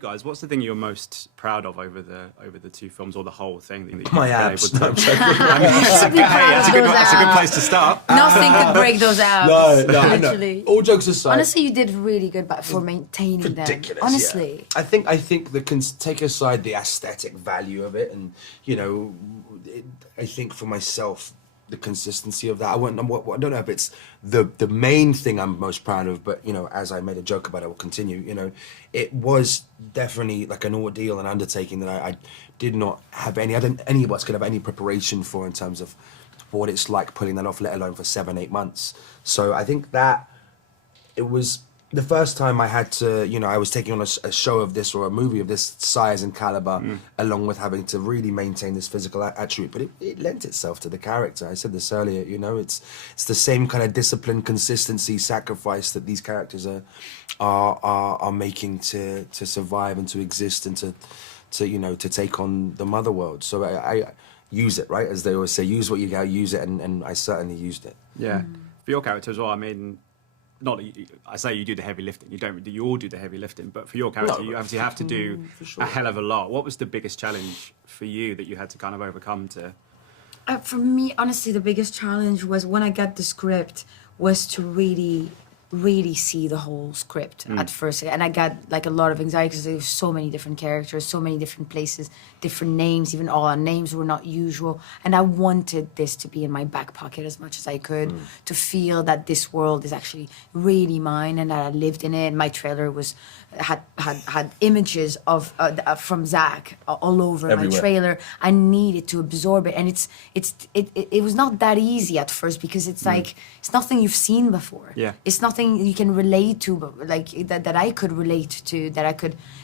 guys, what's the thing you're most proud of over the two films, or the whole thing? That you've My been abs. able No, to- I'm joking. That's a good place to start. Nothing could break those abs. No, literally. All jokes aside. Honestly, you did really good for maintaining them. Ridiculous. Honestly. Yeah. I think take aside the aesthetic value of it, and I think for myself, the consistency of that. I don't know if it's the main thing I'm most proud of, but as I made a joke about it, I will continue. It was definitely like an ordeal, an undertaking that I did not have any of us could have any preparation for in terms of what it's like pulling that off, let alone for 7-8 months. So I think that it was the first time I had to, I was taking on a show of this or a movie of this size and caliber, along with having to really maintain this physical attribute. But it lent itself to the character. I said this earlier, it's the same kind of discipline, consistency, sacrifice that these characters are making to survive and to exist and to take on the Motherworld. So I use it, right? As they always say, use what you got, use it, and I certainly used it. Yeah. For your character as well, I mean, not that I say you do the heavy lifting. You all do the heavy lifting, but for your character, you obviously have to do a hell of a lot. What was the biggest challenge for you that you had to kind of overcome to? For me, honestly, the biggest challenge was when I got the script was to really see the whole script at first, and I got like a lot of anxiety because there were so many different characters, so many different places, different names. Even all our names were not usual, and I wanted this to be in my back pocket as much as I could, to feel that this world is actually really mine and that I lived in it. My trailer had images of from Zack all over Everywhere. my trailer. I needed to absorb it, and it was not that easy at first because it's like it's nothing you've seen before. Yeah. It's nothing you can relate to, but like that I could relate to,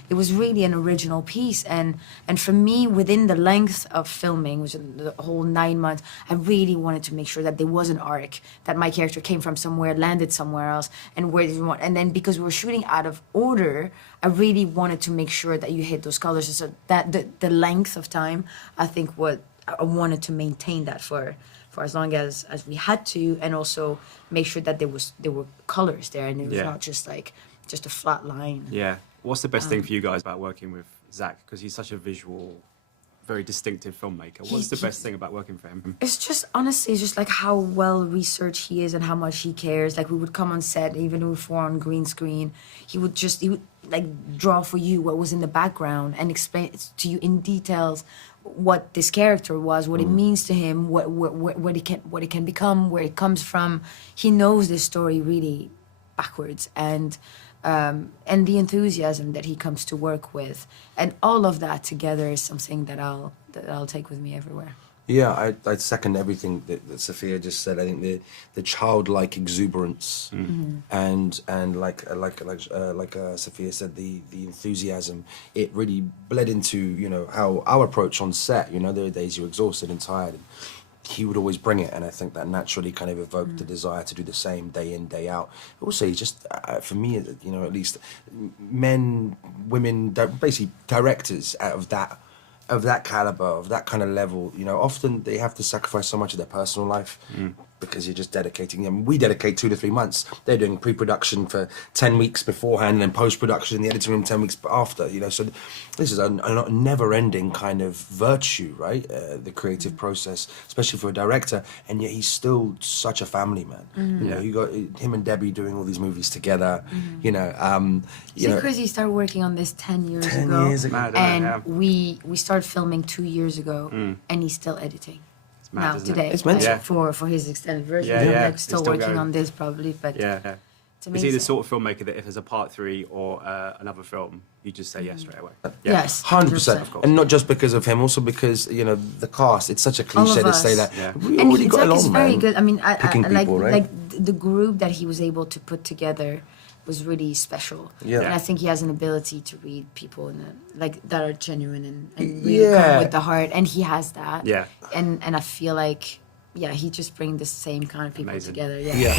it was really an original piece. And for me, within the length of filming, which was the whole 9 months, I really wanted to make sure that there was an arc, that my character came from somewhere, landed somewhere else, and where did we want, and then because we were shooting out of order, I really wanted to make sure that you hit those colors. So that the length of time, I think what I wanted to maintain that for as long as we had to, and also make sure that there were colors there, and it was not just a flat line. Yeah. What's the best thing for you guys about working with Zack? Because he's such a visual, very distinctive filmmaker. What's the best thing about working for him? It's just, honestly, it's just like how well researched he is and how much he cares. Like, we would come on set, even if we were on green screen, he would like draw for you what was in the background and explain it to you in details what this character was, what it means to him, what it can become, where it comes from. He knows this story really backwards, and the enthusiasm that he comes to work with, and all of that together is something that I'll take with me everywhere. Yeah, I second everything that Sofia just said. I think the childlike exuberance and like Sofia said, the enthusiasm, it really bled into how our approach on set. There are days you're exhausted and tired, and he would always bring it, and I think that naturally kind of evoked the desire to do the same day in, day out. Also, just for me, at least, men, women, basically directors out of that caliber, of that kind of level, often they have to sacrifice so much of their personal life because you're just dedicating them. We dedicate 2 to 3 months. They're doing pre-production for 10 weeks beforehand, and then post-production in the editing room 10 weeks after, So this is a never-ending kind of virtue, right? The creative process, especially for a director, and yet he's still such a family man. You got him and Debbie doing all these movies together, It's crazy. He started working on this 10 years 10 ago. years ago. And we started filming 2 years ago, and he's still editing. It's mad, Now isn't it? today, It's mental. for his extended version. Yeah, yeah. Like, still It's still working going. on this probably, but Yeah. it's Is he amazing. the sort of filmmaker that if there's a part 3 or another film, you just say yes straight away? Yes, 100%. Of course. And not just because of him, also because, the cast, it's such a All cliche of to say us. that. Yeah. We And already got Zack along, is very man. good. I mean, I Picking like people, right? like the group that he was able to put together was really special. Yeah. And I think he has an ability to read people that are genuine and really come with the heart, and he has that. Yeah. And I feel like he just brings the same kind of people Amazing. together. Yeah.